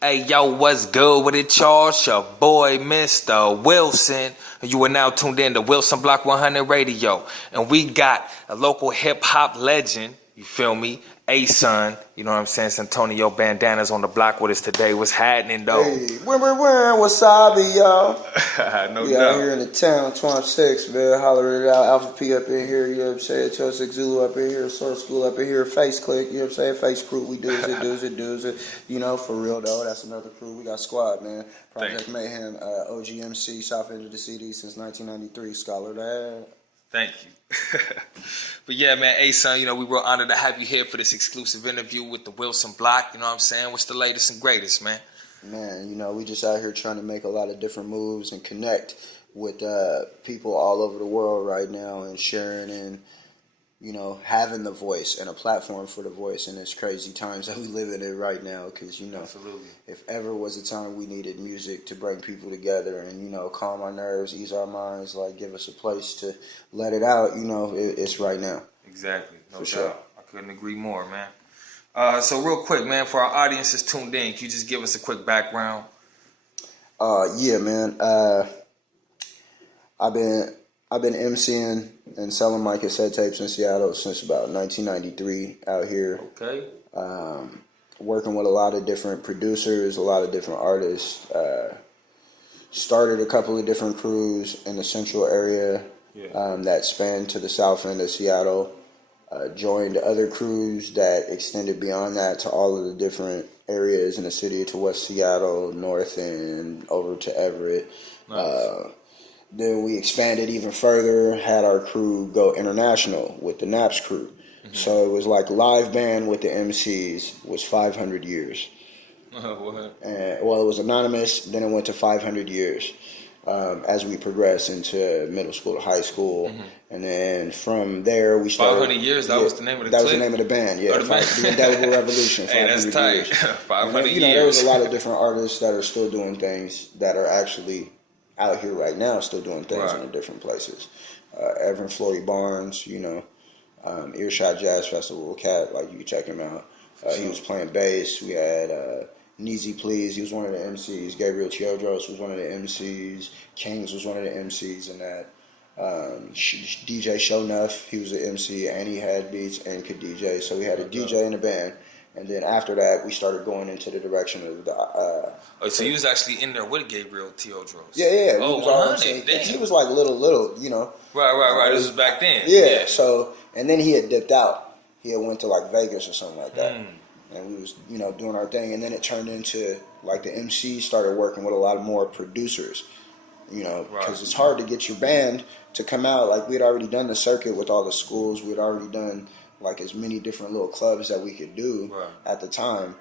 Hey, yo, what's good with it, y'all? It's your boy, Mr. Wilson. You are now tuned in to Wilson Block 100 Radio. And we got a local hip-hop legend, you feel me? A-Son, you know what I'm saying? Suntonio, Bandanaz on the block with us today. What's happening, though? Hey, wasabi, y'all. No We doubt. out here in the town, 26, man. Holler it out. Alpha P up in here, you know what I'm saying? 26 Zulu up in here, Source School up in here, Face Click, you know what I'm saying? Face Crew, we do it. You know, for real, though. That's another crew. We got Squad, man. Project Mayhem, OGMC, South End of the CD since 1993. Scholar that. Thank you. But yeah, man, A-Son, you know, we were honored to have you here for this exclusive interview with the Wilson Block. You know what I'm saying? What's the latest and greatest, man? Man, you know, we just out here trying to make a lot of different moves and connect with people all over the world right now and sharing and, you know, having the voice and a platform for the voice in this crazy times that we live in it right now. Because, you know, Absolutely. If ever was a time we needed music to bring people together and, you know, calm our nerves, ease our minds, like give us a place to let it out, you know, it's right now. Exactly. No doubt. Sure. I couldn't agree more, man. So real quick, man, for our audiences tuned in, can you just give us a quick background? Yeah, man. I've been MCing and selling my cassette tapes in Seattle since about 1993 out here. Okay. Working with a lot of different producers, a lot of different artists. Started a couple of different crews in the central area that spanned to the south end of Seattle. Joined other crews that extended beyond that to all of the different areas in the city, to West Seattle, North End, over to Everett. Nice. Then we expanded even further, had our crew go international with the Naps crew. Mm-hmm. So it was like live band with the MCs was 500 years. What? And, well, it was anonymous, then it went to 500 years as we progressed into middle school to high school. Mm-hmm. And then from there we started. 500 years, that was the name of the That was the name of the band, yeah. The Indelible Revolution. Hey, that's tight. Years. 500 then, you know, there was a lot of different artists that are still doing things that are actually out here right now, still doing things in different places. Evan Flory Barnes, you know, Earshot Jazz Festival, Cat, like you can check him out. He was playing bass. We had Neezy Please, he was one of the MCs. Gabriel Teodros was one of the MCs. Kings was one of the MCs in that. DJ Shownuff, he was an MC and he had beats and could DJ. So we had a DJ in the band. And then after that, we started going into the direction of the. So you was actually in there with Gabriel Teodros? Yeah. Oh, 100. He was like little, you know. Right. This was back then. Yeah. So, and then he had dipped out. He had went to like Vegas or something like that. And we was, you know, doing our thing. And then it turned into like the MCs started working with a lot more producers. You know, because it's hard to get your band to come out. Like we had already done the circuit with all the schools. We had already done like as many different little clubs that we could do at the time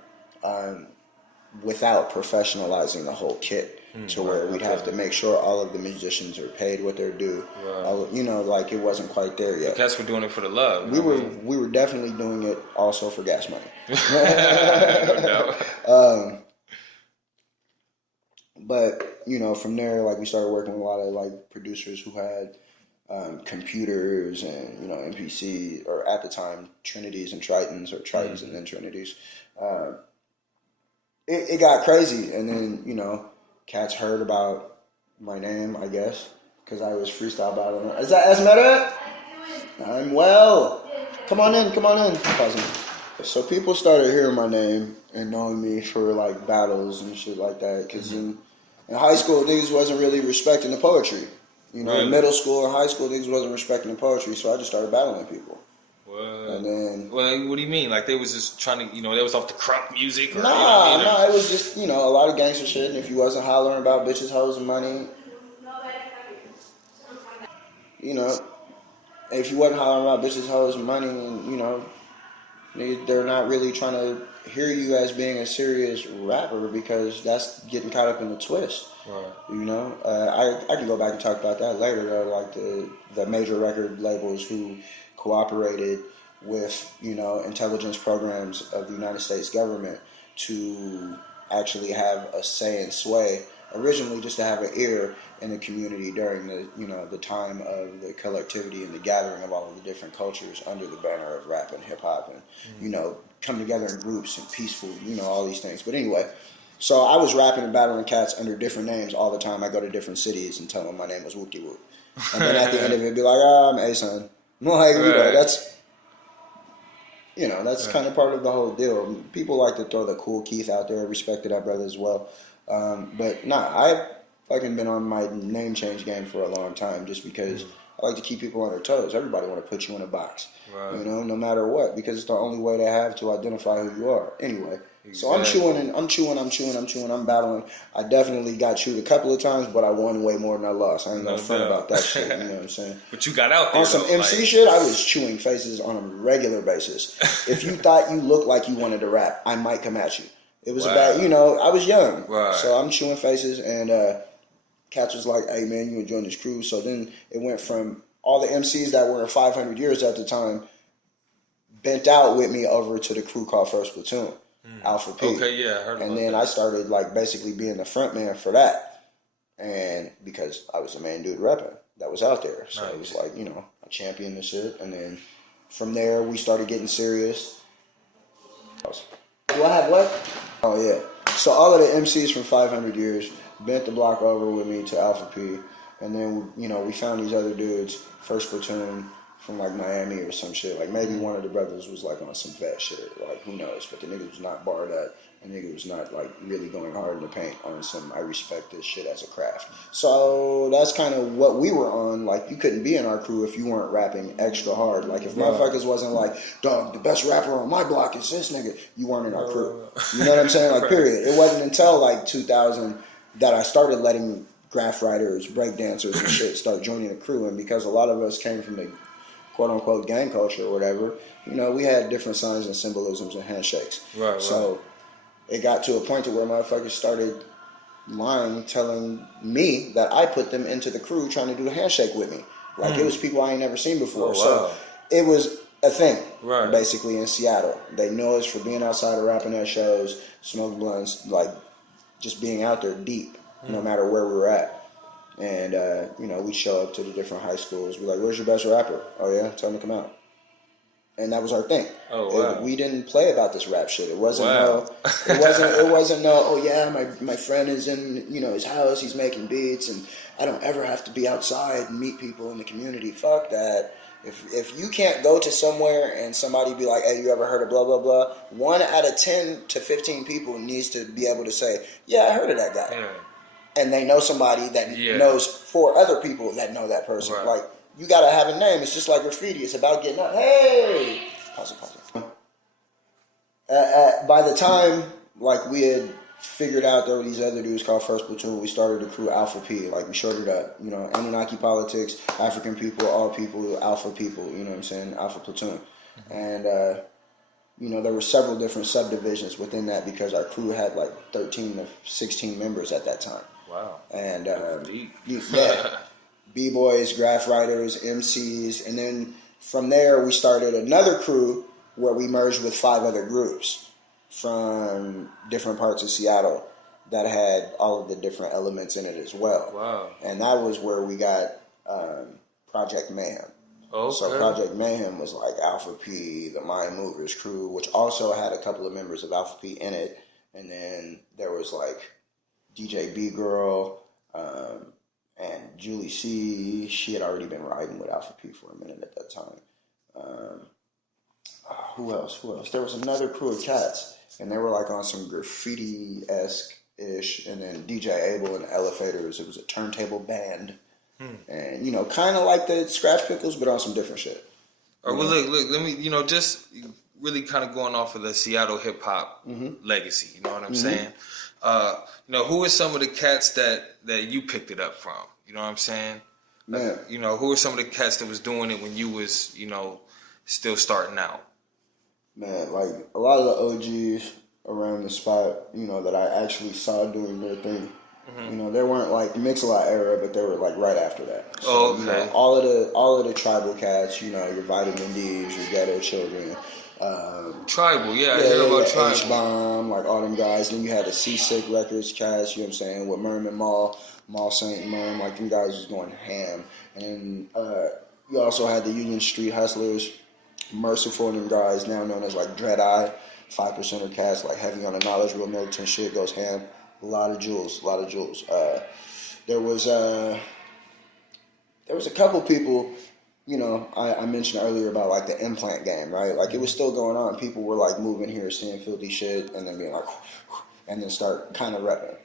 without professionalizing the whole kit to where we'd have to make sure all of the musicians are paid what they're due. You know, like it wasn't quite there yet. The cats were doing it for the love. We were definitely doing it also for gas money. No doubt. But, you know, from there, like we started working with a lot of like producers who had computers and, you know, MPC, or at the time Trinities and Tritons, or Tritons and then Trinities. It got crazy, and then, you know, cats heard about my name, I guess, because I was freestyle battling. Is that Esmeralda? I'm well. Come on in. Cousin. So people started hearing my name and knowing me for like battles and shit like that, because in high school niggas wasn't really respecting the poetry. You know, in middle school or high school, niggas wasn't respecting the poetry, so I just started battling people. And then, well, what do you mean? Like they was just trying to, you know, they was off the crunk music? Or, nah, it was just, you know, a lot of gangster shit. And if you wasn't hollering about bitches, hoes, and money, you know, if you wasn't hollering about bitches, hoes, and money, and you know, they're not really trying to hear you as being a serious rapper, because that's getting caught up in the twist. You know, I can go back and talk about that later, though, like the major record labels who cooperated with, you know, intelligence programs of the United States government to actually have a say and sway, originally just to have an ear in the community during the, you know, the time of the collectivity and the gathering of all of the different cultures under the banner of rap and hip hop, and you know, come together in groups and peaceful, you know, all these things. But anyway, So I was rapping and battling cats under different names all the time. I go to different cities and tell them my name was Whoopty Whoop. And then at the end of it, be like, I'm A-Son. Like, that's kind of part of the whole deal. People like to throw the cool Keith out there. I respected that brother as well. But I've fucking been on my name change game for a long time just because I like to keep people on their toes. Everybody want to put you in a box, no matter what, because it's the only way they have to identify who you are. Anyway, so I'm chewing. I'm battling. I definitely got chewed a couple of times, but I won way more than I lost. I ain't gonna front about that shit. You know what I'm saying? But you got out there. On some MC shit, I was chewing faces on a regular basis. If you thought you looked like you wanted to rap, I might come at you. It was about, I was young. Right. So I'm chewing faces, and Cats was like, hey, man, you enjoying this crew? So then it went from all the MCs that were in 500 years at the time bent out with me over to the crew called First Platoon, Alpha P. Okay, yeah, I heard about And then that. I started, like, basically being the front man for that. And because I was the main dude repping that was out there. So it was like, I championed the shit. And then from there, we started getting serious. Do I have what? Oh, yeah. So all of the MCs from 500 years bent the block over with me to Alpha P. And then, we found these other dudes, First Platoon from, like, Miami or some shit. Like, maybe one of the brothers was, like, on some vet shit. Like, who knows? But the nigga was not barred up. The nigga was not, like, really going hard in the paint on some, I respect this shit as a craft. So that's kind of what we were on. Like, you couldn't be in our crew if you weren't rapping extra hard. Like, if motherfuckers wasn't like, dog, the best rapper on my block is this nigga, you weren't in our crew. You know what I'm saying? Like, period. It wasn't until, like, 2000 that I started letting graph writers, break dancers and shit start joining the crew. And because a lot of us came from the quote-unquote gang culture or whatever, we had different signs and symbolisms and handshakes. Right. So it got to a point to where motherfuckers started lying, telling me that I put them into the crew trying to do the handshake with me. Like, it was people I ain't never seen before. Oh, wow. So it was a thing, right, basically, in Seattle. They know us for being outside and rapping at shows, smoking blunts, like, just being out there deep, no matter where we were at. And, we'd show up to the different high schools. We're like, where's your best rapper? Oh, yeah? Tell him to come out. And that was our thing. Oh, wow. We didn't play about this rap shit. It wasn't wow. it wasn't no, oh yeah, my friend is in, his house, he's making beats, and I don't ever have to be outside and meet people in the community. Fuck that. If you can't go to somewhere and somebody be like, hey, you ever heard of blah, blah, blah, 1 out of 10 to 15 people needs to be able to say, yeah, I heard of that guy. Yeah. And they know somebody that knows 4 other people that know that person. Right. Like, you gotta have a name. It's just like graffiti. It's about getting up. Hey! Pause it. By the time, like, we had figured out there were these other dudes called First Platoon, we started the crew Alpha P. Like, we shorted up. Anunnaki politics, African people, all people, Alpha people. You know what I'm saying? Alpha Platoon. And, there were several different subdivisions within that because our crew had, like, 13 to 16 members at that time. Wow. And, B-boys, graph writers, MCs, and then from there we started another crew where we merged with 5 other groups from different parts of Seattle that had all of the different elements in it as well. Wow. And that was where we got Project Mayhem. Okay. So Project Mayhem was like Alpha P, the Mind Movers crew, which also had a couple of members of Alpha P in it. And then there was like DJ B-Girl, and Julie C. She had already been riding with Alpha P for a minute at that time. Who else? There was another crew of cats, and they were like on some graffiti-esque-ish, and then DJ Abel and the Elevators. It was a turntable band. And, kind of like the Scratch Pickles, but on some different shit. All right, well, look, let me, just really kind of going off of the Seattle hip-hop legacy, you know what I'm saying? Who are some of the cats that you picked it up from? You know what I'm saying? Man. Who are some of the cats that was doing it when you was, still starting out? Man, like, a lot of the OGs around the spot, that I actually saw doing their thing. They weren't like Mix-a-Lot era, but they were like right after that. So, okay. All of the tribal cats, your Vitamin D's, your Ghetto Children. Tribal, I hear about Tribal. H-Bomb, like all them guys. Then you had the Seasick Records cats, you know what I'm saying, with Merm and Maul Saint and Merm, like them guys was going ham. And then you also had the Union Street Hustlers, Merciful and them guys, now known as like Dread Eye. 5% cats, like heavy on the knowledge, real militant shit, goes ham. A lot of jewels. There was a couple people, you know, I mentioned earlier about like the implant game, right? Like it was still going on. People were like moving here, seeing filthy shit, and then being like, and then start kind of repping.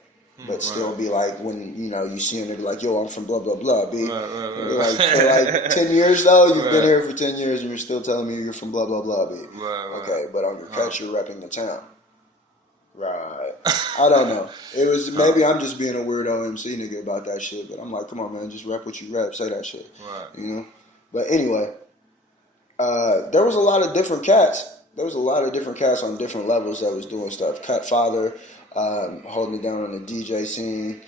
But still be like, when, you know, you see them, they be like, yo, I'm from blah, blah, blah, B. Like, for like 10 years, though, you've been here for 10 years and you're still telling me you're from blah, blah, blah, B. Okay, but on your catch, you're repping the town. Right. I don't know. It was, maybe I'm just being a weirdo MC nigga about that shit, but I'm like, come on, man, just rep what you rep, say that shit. Right. You know? But anyway, there was a lot of different cats. There was a lot of different cats on different levels that was doing stuff. Cut Father, holding it down on the DJ scene.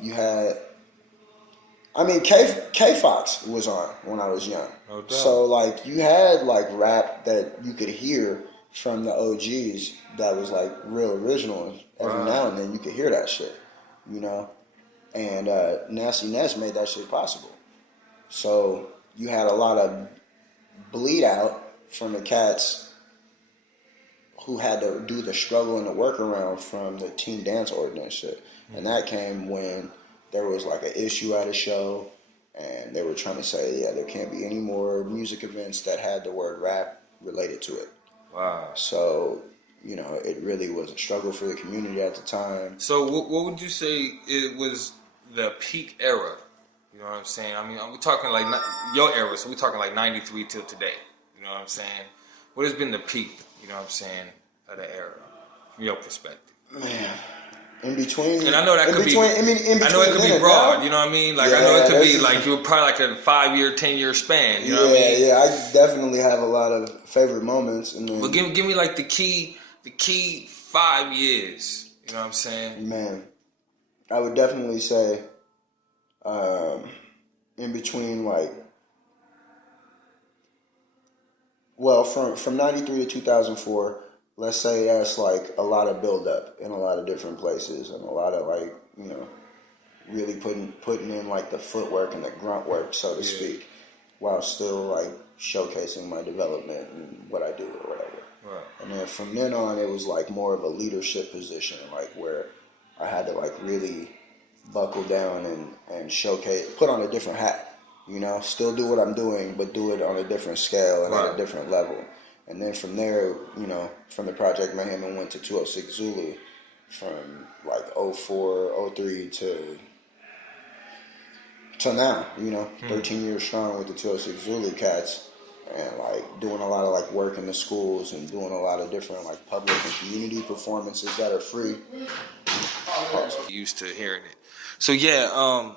You had, I mean, K Fox was on when I was young. No doubt. So like you had like rap that you could hear from the OGs that was like real original. Every now and then you could hear that shit, you know. And Nasty Ness made that shit possible. So you had a lot of bleed out from the cats who had to do the struggle and the workaround from the teen dance ordinance shit. And that came when there was like an issue at a show and they were trying to say, yeah, there can't be any more music events that had the word rap related to it. Wow. So, you know, it really was a struggle for the community at the time. So what would you say it was the peak era? You know what I'm saying? I mean, we're talking like your era, so we're talking like 93 till today. You know what I'm saying? What has been the peak, you know what I'm saying, of the era, from your perspective? Man, in between, and I know that could be. I know it could be broad. You know what I mean? Like I know it could be like you were probably like a 5-year, 10-year span. You know what I mean? Yeah. I definitely have a lot of favorite moments. And then, but give me like the key 5 years. You know what I'm saying? Man, I would definitely say, in between like, well, from 93 to 2004. Let's say that's like a lot of build up in a lot of different places and a lot of like, you know, really putting in like the footwork and the grunt work, so to speak, while still like showcasing my development and what I do or whatever. Right. And then from then on, it was like more of a leadership position, like where I had to like really buckle down and showcase, put on a different hat, you know, still do what I'm doing, but do it on a different scale and at a different level. And then from there, you know, from the Project Mayhem, I went to 206 Zulu from like 04, 03 to now, you know, 13 years strong with the 206 Zulu cats and like doing a lot of like work in the schools and doing a lot of different like public and community performances that are free. Used to hearing it. So yeah,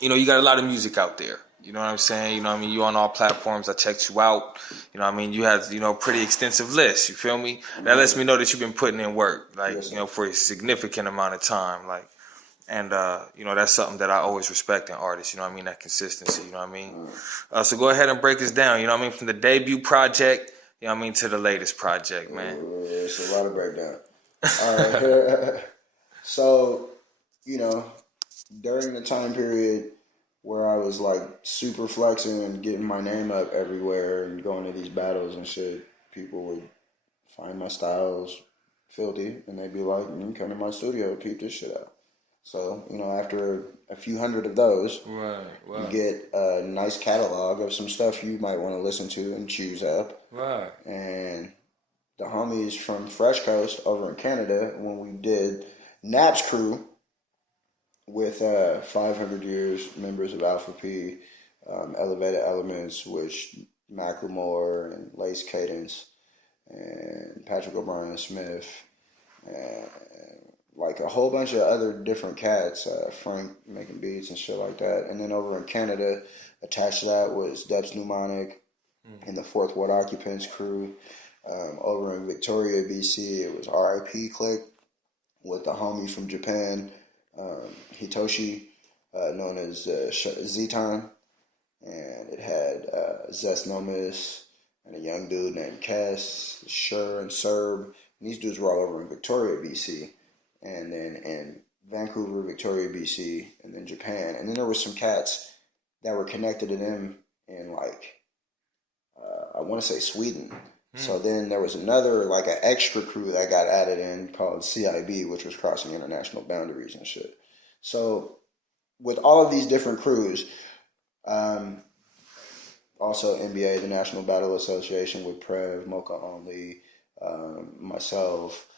you know, you got a lot of music out there. You know what I'm saying? You know what I mean? You on all platforms. I checked you out. You know what I mean? You have, you know, pretty extensive list. You feel me? That lets me know that you've been putting in work, like, you know, for a significant amount of time. Like, and, you know, that's something that I always respect in artists. You know what I mean? That consistency. You know what I mean? So go ahead and break us down. You know what I mean? From the debut project, you know what I mean, to the latest project, man. It's a lot of breakdown. All right. So, you know, during the time period where I was like super flexing and getting my name up everywhere and going to these battles and shit, people would find my styles filthy and they'd be like, come to my studio, peep this shit out. So, you know, after a few hundred of those, you get a nice catalog of some stuff you might want to listen to and choose up. Right. And the homies from Fresh Coast over in Canada, when we did Nap's Crew, with 500 Years members of Alpha P, Elevated Elements, which Macklemore and Lace Cadence and Patrick O'Brien Smith and like a whole bunch of other different cats, Frank making beats and shit like that. And then over in Canada, attached to that was Depps Mnemonic and the Fourth Ward Occupants crew. Over in Victoria, BC, it was RIP Click with the homie from Japan, Hitoshi, known as Z-Time, and it had Zest Nomis and a young dude named Cass, Sure, and Serb. And these dudes were all over in Victoria, BC, and then in Vancouver, Victoria, BC, and then Japan. And then there were some cats that were connected to them in like, I want to say Sweden. So then there was another, like an extra crew that got added in called CIB, which was crossing international boundaries and shit. So with all of these different crews, also NBA, the National Battle Association with Prev, Mocha Only, myself,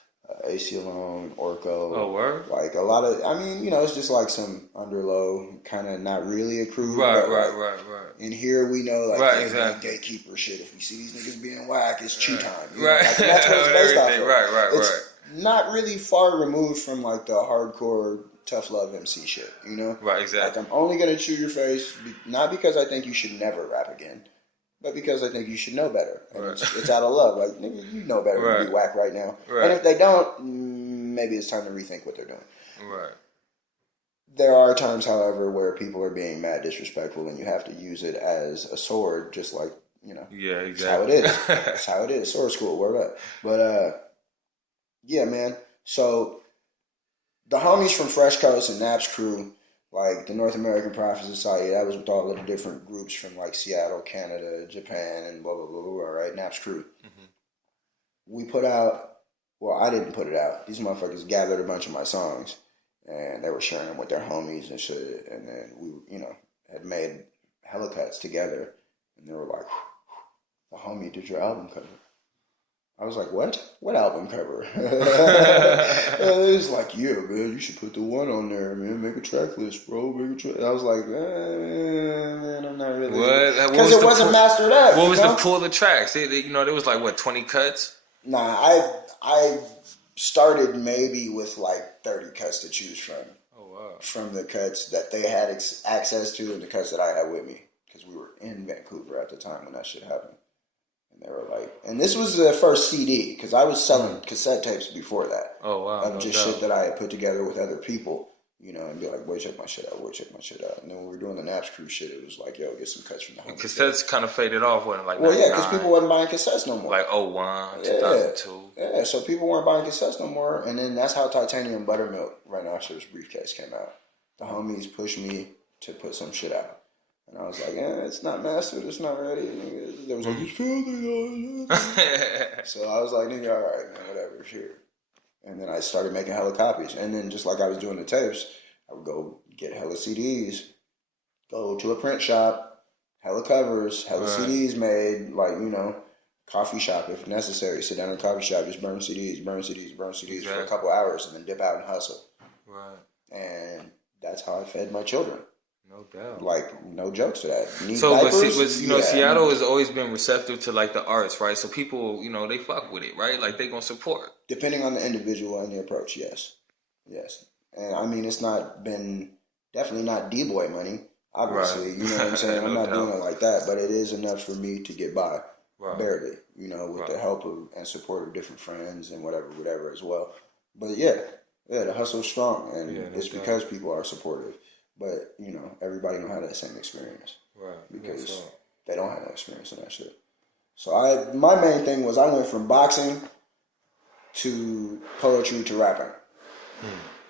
AC Alone, Orco. Oh, word? Like a lot of, I mean, it's just like some underlow, kind of not really a crew. Right. And here we know, like, right, exactly. gatekeeper shit. If we see these niggas being whack, it's chew time. Right. Like, that's what it's based off of. Right. It's not really far removed from like the hardcore tough love MC shit, Right, exactly. Like, I'm only gonna chew your face, not because I think you should never rap again, but because I think you should know better. And it's out of love. Like, nigga, you know better than to be whack right now. Right. And if they don't, maybe it's time to rethink what they're doing. Right. There are times, however, where people are being mad disrespectful, and you have to use it as a sword, just like, Yeah, exactly. That's how it is. That's how it is. Sword school, word up. But, yeah, man. So, the homies from Fresh Coast and Nap's crew, like the North American Prophet Society, that was with all of the different groups from like Seattle, Canada, Japan, and blah, blah, blah, blah, right? Nap's crew. We put out, well, I didn't put it out. These motherfuckers gathered a bunch of my songs, and they were sharing them with their homies and shit. And then we, had made hella cuts together, and they were like, the homie did your album cover. I was like, what? What album cover? It was like, yeah, man, you should put the one on there, man. Make a track list, bro. I was like, man, I'm not really. What? Because it wasn't mastered up. What was the pool of the tracks? There was like, what, 20 cuts? Nah, I started maybe with like 30 cuts to choose from. Oh, wow. From the cuts that they had access to and the cuts that I had with me. Because we were in Vancouver at the time when that shit happened. And they were like, and this was the first CD, because I was selling cassette tapes before that. Oh, wow. Of just shit that I had put together with other people, and be like, boy, check my shit out, And then when we were doing the Naps Crew shit, it was like, yo, get some cuts from the home. Cassettes kind of faded off, wasn't it? Like, well, yeah, because people wasn't buying cassettes no more. Like 01, 2002. Yeah, so people weren't buying cassettes no more. And then that's how Titanium Buttermilk, Rhinoceros Briefcase, came out. The homies pushed me to put some shit out. And I was like, it's not mastered, it's not ready. And they was like, it's filthy though. So I was like, nigga, all right, man, whatever, sure. And then I started making hella copies. And then just like I was doing the tapes, I would go get hella CDs, go to a print shop, hella covers, hella CDs made, like, coffee shop if necessary. Sit down in a coffee shop, just burn CDs for a couple hours and then dip out and hustle. Right. And that's how I fed my children. No doubt. Like, no jokes to that. Seattle has always been receptive to like the arts, right? So people, they fuck with it, right? Like they gonna support. Depending on the individual and the approach, yes. And I mean, it's definitely not D-boy money, obviously. Right. You know what I'm saying? I'm not doing it like that, but it is enough for me to get by, barely. With the help of and support of different friends and whatever as well. But yeah, the hustle's strong, and it's because people are supportive. But, everybody don't have that same experience. Right. Because they don't have that experience in that shit. So my main thing was I went from boxing to poetry to rapping.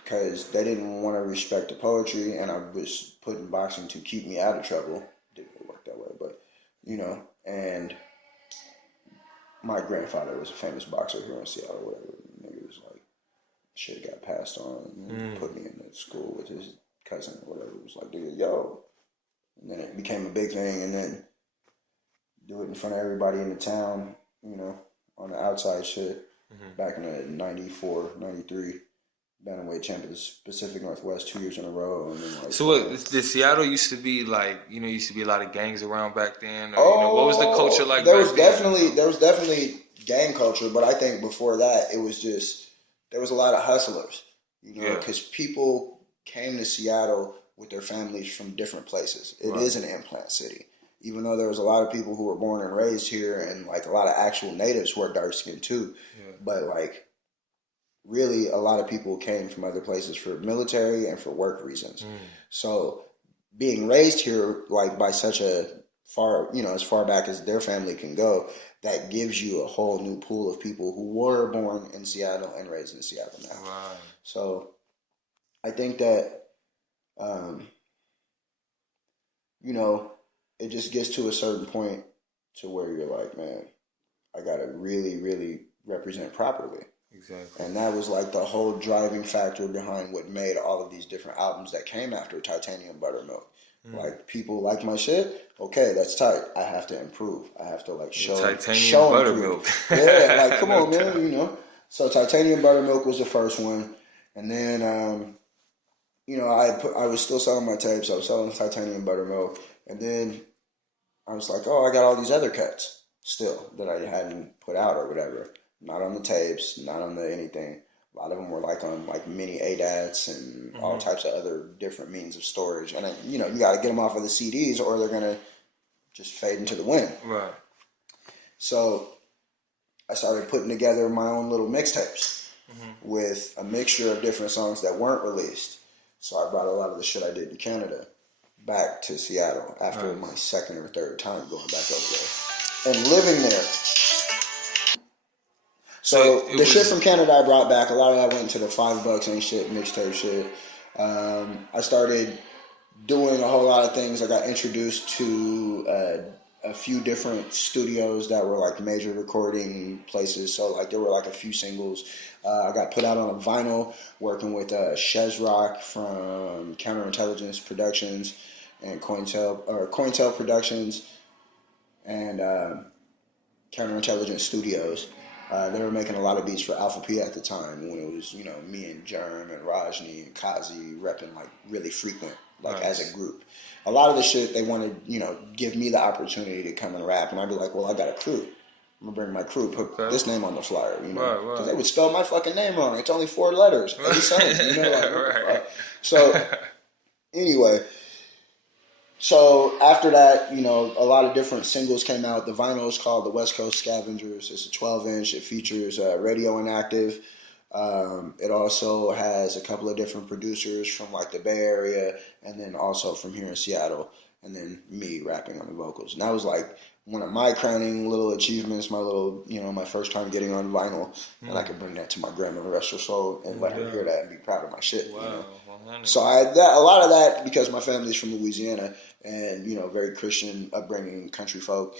Because they didn't want to respect the poetry, and I was putting boxing to keep me out of trouble. Didn't really work that way, but, and my grandfather was a famous boxer here in Seattle, whatever. Nigga was like, shit got passed on and put me in that school with his cousin or whatever. It was like, dude, yo. And then it became a big thing, and then do it in front of everybody in the town, on the outside shit. Back in the 94, 93, Bantamweight champion of the Pacific Northwest 2 years in a row. And then so what, did Seattle used to be like, used to be a lot of gangs around back then? Or, what was the culture like there was definitely gang culture, but I think before that, it was just, there was a lot of hustlers, because people came to Seattle with their families from different places. It is an implant city. Even though there was a lot of people who were born and raised here, and like a lot of actual natives who are dark skinned too. But like really a lot of people came from other places for military and for work reasons. So being raised here like by such a far, as far back as their family can go, that gives you a whole new pool of people who were born in Seattle and raised in Seattle now. Right. So I think that, it just gets to a certain point to where you're like, man, I gotta really, really represent properly. Exactly. And that was like the whole driving factor behind what made all of these different albums that came after Titanium Buttermilk. Like, people like my shit, okay, that's tight. I have to improve. I have to like show Buttermilk. Yeah, like, come No on, man, you know. So Titanium Buttermilk was the first one, and then you know, I was still selling my tapes. I was selling Titanium Buttermilk, and then I was like, oh, I got all these other cuts still that I hadn't put out or whatever. Not on the tapes, not on the anything. A lot of them were like on like mini ADATs and all types of other different means of storage. And you know, you got to get them off of the CDs or they're gonna just fade into the wind. Right. So I started putting together my own little mixtapes with a mixture of different songs that weren't released. So I brought a lot of the shit I did in Canada back to Seattle after my second or third time going back over there and living there. So the shit from Canada I brought back, a lot of that went to the $5 ain't shit mixtape shit. I started doing a whole lot of things. I got introduced to a few different studios that were like major recording places. So like there were like a few singles. I got put out on a vinyl working with Shez Rock from Counterintelligence Productions and Cointel Productions and Counterintelligence Studios. They were making a lot of beats for Alpha P at the time when it was, you know, me and Germ and Rajni and Kazi repping like really frequent, like as a group. A lot of the shit they wanted, you know, give me the opportunity to come and rap, and I'd be like, well, I got a crew. I'm gonna bring my crew, put this name on the flyer, you know, because they would spell my fucking name wrong. It's only 4 letters, 8 cents, you know, like what the fuck? So anyway. So after that, you know, a lot of different singles came out. The vinyl is called the West Coast Scavengers. It's a 12-inch. It features Radio Inactive. It also has a couple of different producers from like the Bay Area and then also from here in Seattle. And then me rapping on the vocals. And that was like one of my crowning little achievements, my little, you know, my first time getting on vinyl. And I could bring that to my grandma, rest her soul, and let her hear that and be proud of my shit. Wow. You know? So a lot of that, because my family's from Louisiana and, you know, very Christian upbringing, country folk,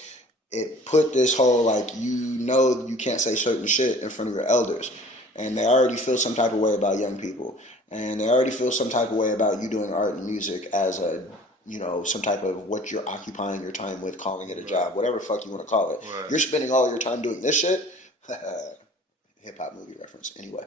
it put this whole, like, you know, you can't say certain shit in front of your elders. And they already feel some type of way about young people. And they already feel some type of way about you doing art and music as a, you know, some type of what you're occupying your time with, calling it a job, whatever the fuck you want to call it. Right. You're spending all your time doing this shit. Hip-hop movie reference. Anyway.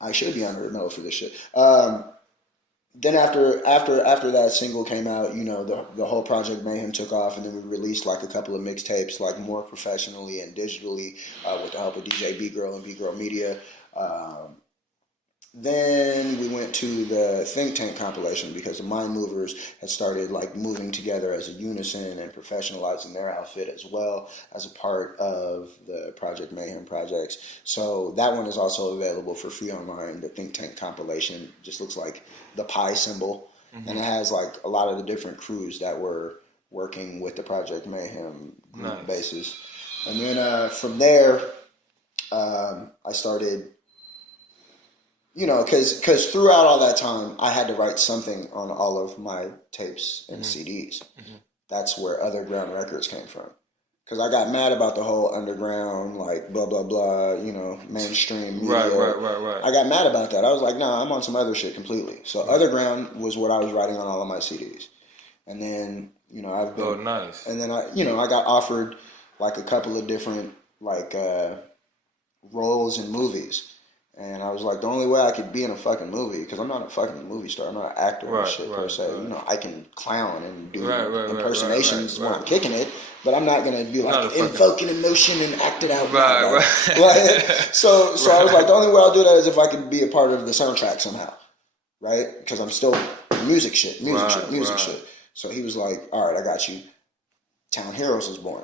I should be under the nose for this shit. Then after that single came out, you know, the whole Project Mayhem took off, and then we released like a couple of mixtapes, like more professionally and digitally, with the help of DJ B-Girl and B-Girl Media. Then we went to the Think Tank compilation because the Mind Movers had started like moving together as a unison and professionalizing their outfit as well as a part of the Project Mayhem projects. So that one is also available for free online. The Think Tank compilation just looks like the pie symbol, and it has like a lot of the different crews that were working with the Project Mayhem group bases. And then from there, I started. You know, because throughout all that time, I had to write something on all of my tapes and CDs. That's where Other Ground Records came from. Because I got mad about the whole underground, like, blah, blah, blah, you know, mainstream media. Right. I got mad about that. I was like, nah, I'm on some other shit completely. So Other Ground was what I was writing on all of my CDs. And then, you know, I've been... Oh, nice. And then, I got offered, like, a couple of different, like, roles in movies. And I was like, the only way I could be in a fucking movie, because I'm not a fucking movie star, I'm not an actor or shit per se. You know, I can clown and do impersonations when I'm kicking it, but I'm not gonna be like invoking emotion and act it out. So I was like, the only way I'll do that is if I can be a part of the soundtrack somehow, right? Because I'm still music shit. So he was like, all right, I got you. Town Heroes was born,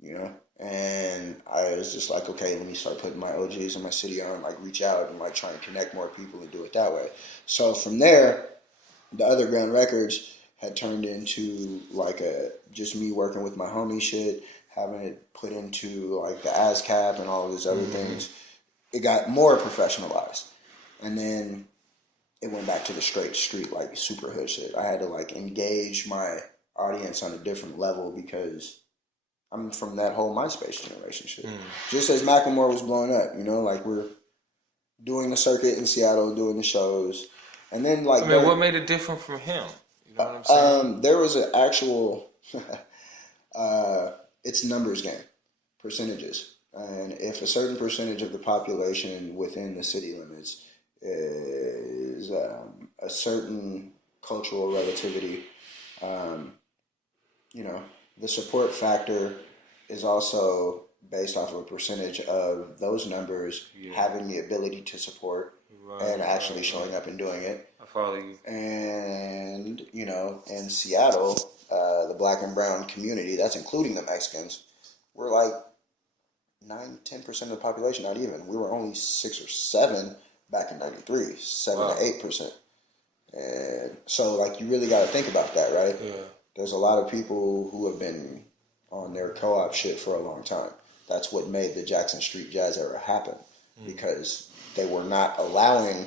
you know. And I was just like, okay, let me start putting my OGs in my city on, like reach out and like try and connect more people and do it that way. So from there, the Other Ground Records had turned into like just me working with my homie shit, having it put into like the ASCAP and all of these other things. It got more professionalized. And then it went back to the straight street, like super hood shit. I had to like engage my audience on a different level because I'm from that whole MySpace generation shit. Just as Macklemore was blowing up, you know, like we're doing the circuit in Seattle, doing the shows, and then like. I mean, what made it different from him? You know what I'm saying? There was an actual. It's numbers game, percentages, and if a certain percentage of the population within the city limits is a certain cultural relativity, you know, the support factor is also based off of a percentage of those numbers having the ability to support and actually showing up and doing it. I follow you. And, you know, in Seattle, the black and brown community, that's including the Mexicans, we're like 9-10% of the population, not even. We were only 6 or 7 back in 93, 7 to 8%. And so, like, you really got to think about that, right? Yeah. There's a lot of people who have been on their co-op shit for a long time. That's what made the Jackson Street Jazz era happen, because they were not allowing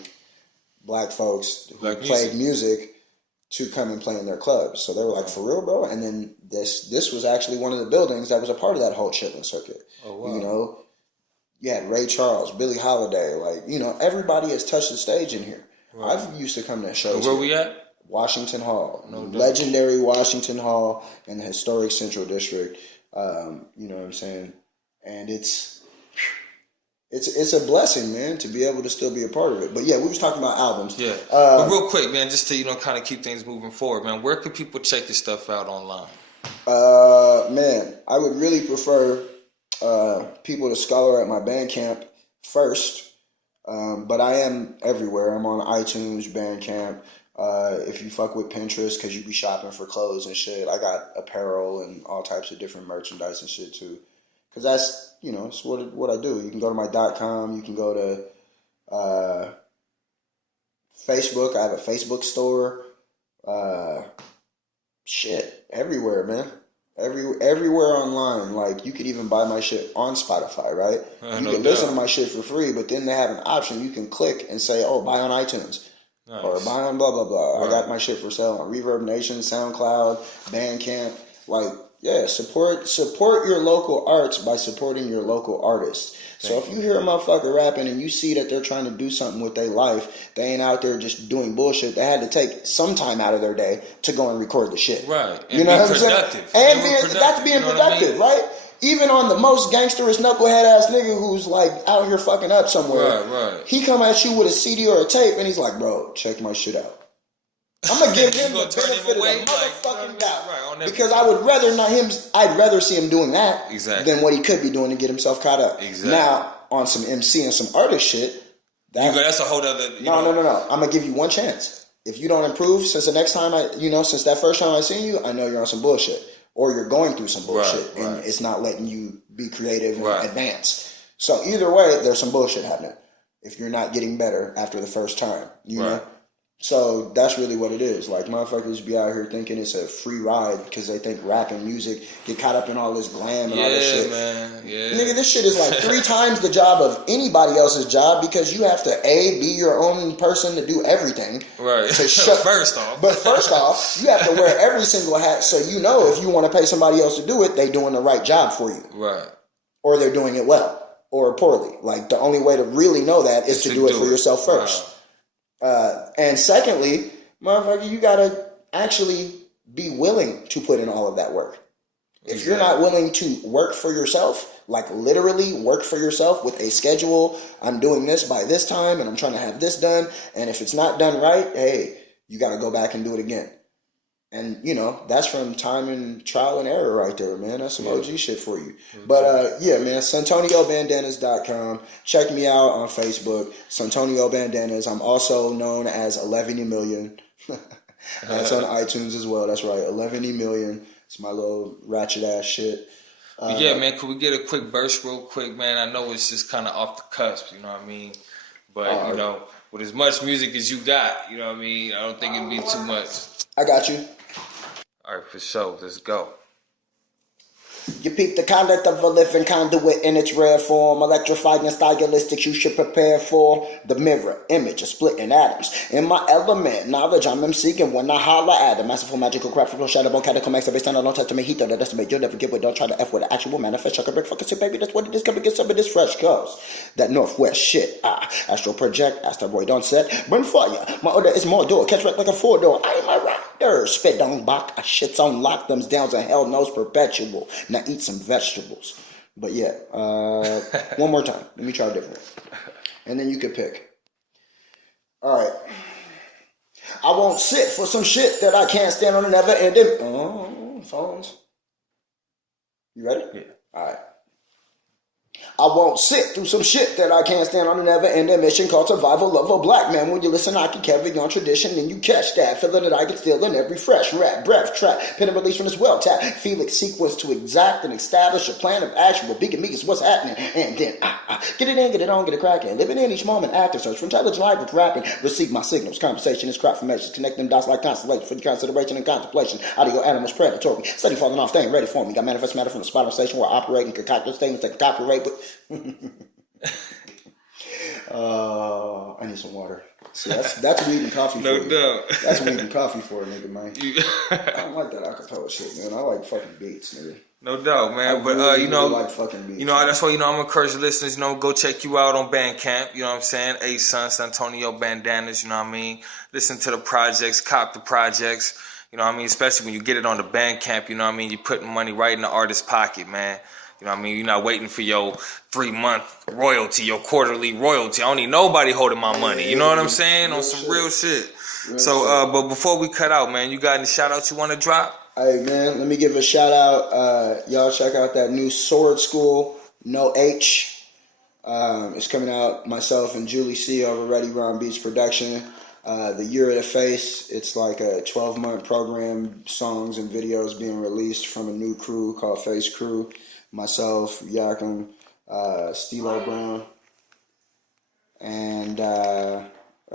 black folks who played music to come and play in their clubs. So they were like, for real, bro? And then this was actually one of the buildings that was a part of that whole Chitlin circuit. Oh, wow. You know, you had Ray Charles, Billie Holiday, like, you know, everybody has touched the stage in here. Right. I've used to come to shows. Where we at? Washington Hall. Legendary Washington Hall in the historic Central District. You know what I'm saying? And it's a blessing, man, to be able to still be a part of it. But yeah, we was talking about albums. Yeah. But real quick, man, just to, you know, kind of keep things moving forward, man, where can people check your stuff out online? Man, I would really prefer people to scholar at my Bandcamp first. But I am everywhere. I'm on iTunes, Bandcamp. If you fuck with Pinterest, because you be shopping for clothes and shit, I got apparel and all types of different merchandise and shit too. Because that's, you know, it's what I do. You can go to my .com. You can go to Facebook. I have a Facebook store. Shit, everywhere, man. Everywhere online. Like, you could even buy my shit on Spotify, right? You can listen to my shit for free, but then they have an option. You can click and say, oh, buy on iTunes. Nice. Or buy on blah, blah, blah. Right. I got my shit for sale on Reverb Nation, SoundCloud, Bandcamp. Like, yeah, support your local arts by supporting your local artists. So if you hear a motherfucker rapping and you see that they're trying to do something with their life, they ain't out there just doing bullshit. They had to take some time out of their day to go and record the shit. Right. And you know what I'm saying? That's being productive, right? Even on the most gangsterist knucklehead ass nigga who's like out here fucking up somewhere. Right. He come at you with a CD or a tape and he's like, bro, check my shit out. I'm gonna give him the benefit of the motherfucking doubt. Right, because I'd rather see him doing that than what he could be doing to get himself caught up. Exactly. Now, on some MC and some artist shit, that's a whole other. No. I'm gonna give you one chance. If you don't improve since the next time since that first time I seen you, I know you're on some bullshit. Or you're going through some bullshit and it's not letting you be creative and advance. So either way, there's some bullshit happening if you're not getting better after the first time, you know? So that's really what it is. Like, motherfuckers be out here thinking it's a free ride because they think rap and music get caught up in all this glam and all this shit. Man. Yeah, nigga, this shit is like 3 times the job of anybody else's job because you have to be your own person to do everything. Right. First off, you have to wear every single hat so you know if you want to pay somebody else to do it, they doing the right job for you. Right. Or they're doing it well or poorly. Like, the only way to really know that is to do it for yourself first. Wow. And secondly, motherfucker, you gotta actually be willing to put in all of that work. If you're not willing to work for yourself, like literally work for yourself with a schedule, I'm doing this by this time and I'm trying to have this done, and if it's not done right, hey, you gotta go back and do it again. And, you know, that's from time and trial and error right there, man. That's some OG shit for you. But, yeah, man, SuntonioBandanaz.com. Check me out on Facebook, Suntonio Bandanaz. I'm also known as 11 Million. That's on iTunes as well. That's right, 11 Million. It's my little ratchet-ass shit. Yeah, man, could we get a quick verse real quick, man? I know it's just kind of off the cusp, you know what I mean? But, you know, with as much music as you got, you know what I mean? I don't think it'd be too much. I got you. All right, for sure. Let's go. You peep the conduct of a living conduit in its rare form. Electrified and stylistics you should prepare for. The mirror image of splitting atoms. In my element, knowledge I'm seeking when I holler at it. Masterful magical craft from shadow catacomb based on a long testament heat that estimate. You'll never get what don't try to F with an actual manifest. Chuck a brick fucking shit, baby. That's what it is. Come and get some of this fresh coast. That northwest shit. Astral project, asteroid on set. Burn fire. My order is more door. Catch wreck like a 4-door. I am a rider. Spit on bach. Shit's on lock. Thumbs downs and hell knows perpetual. Now eat some vegetables. But yeah, one more time. Let me try a different one. And then you can pick. All right. I won't sit for some shit that I can't stand on the never ending. Oh, phones. You ready? Yeah. All right. I won't sit through some shit that I can't stand on a never-ending mission called survival of a black man. When you listen, I can carry on tradition and you catch that. Feeling that I can steal in every fresh rap, breath, trap, pin and release from this well tap. Felix sequence to exact and establish a plan of action. What big me is what's happening. And then, get it in, get it on, get it cracking. Living in each moment, active search for intelligent life with rapping. Receive my signals, conversation is crap formations. Connect them dots like constellation for your consideration and contemplation. Audio animals predatory. Steady falling off, they ain't ready for me. Got manifest matter from the spot on station where I operate and concoct those statements that can copyright, but I need some water. See, that's weed and coffee for you. No doubt. That's weed and coffee for a nigga, man. I don't like that acapella shit, man. I like fucking beats, nigga. No doubt, man. But really like fucking beats. You know, that's why I'm gonna encourage the listeners, go check you out on Bandcamp. You know what I'm saying? Suntonio, Bandanaz. You know what I mean? Listen to the projects, cop the projects. You know what I mean? Especially when you get it on the Bandcamp. You know what I mean? You're putting money right in the artist's pocket, man. You know what I mean? You're not waiting for your 3-month royalty, your quarterly royalty. I don't need nobody holding my money. You know what I'm saying? On some real shit. But before we cut out, man, you got any shout outs you want to drop? Hey, man, let me give a shout out. Y'all check out that new Sword School, No H. It's coming out, myself and Julie C. over Ready Round Beats production. The Year of the Face, it's like a 12-month program, songs and videos being released from a new crew called Face Crew. Myself, Yakum, Stilo Brown, and a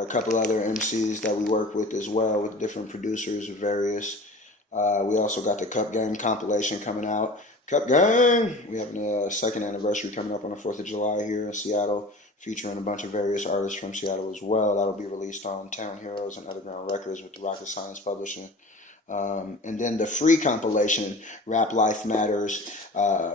couple other MCs that we work with as well, with different producers, various. We also got the Cup Game compilation coming out. Cup Game! We have a second anniversary coming up on the 4th of July here in Seattle, featuring a bunch of various artists from Seattle as well. That'll be released on Town Heroes and Underground Records with the Rocket Science Publishing. And then the free compilation, Rap Life Matters,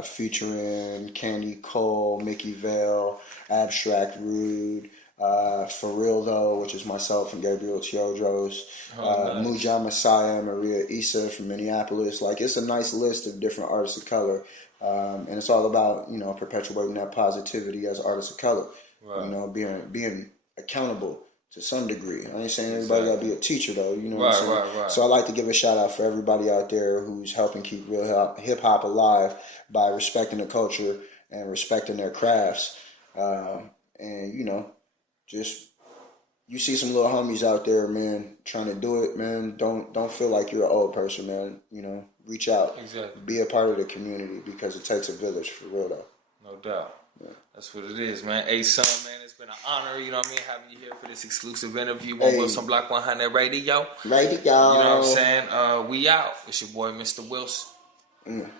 featuring Candy Cole, Mickey Vale, Abstract Rude, For Real Though, which is myself and Gabriel Teodros, nice. Muja Messiah, Maria Issa from Minneapolis. Like, it's a nice list of different artists of color. And it's all about, perpetuating that positivity as artists of color. Right. Being accountable to some degree. I ain't saying everybody got to be a teacher, though. You know what I'm saying? Right. So I like to give a shout out for everybody out there who's helping keep real hip hop alive by respecting the culture and respecting their crafts. And just you see some little homies out there, man, trying to do it, man. Don't feel like you're an old person, man. Reach out. Exactly. Be a part of the community because it takes a village for real, though. No doubt. Yeah. That's what it is, man. Hey, son, man, it's been an honor, having you here for this exclusive interview on Wilson Block 100 Radio. Radio. You know what I'm saying? We out. It's your boy, Mr. Wilson.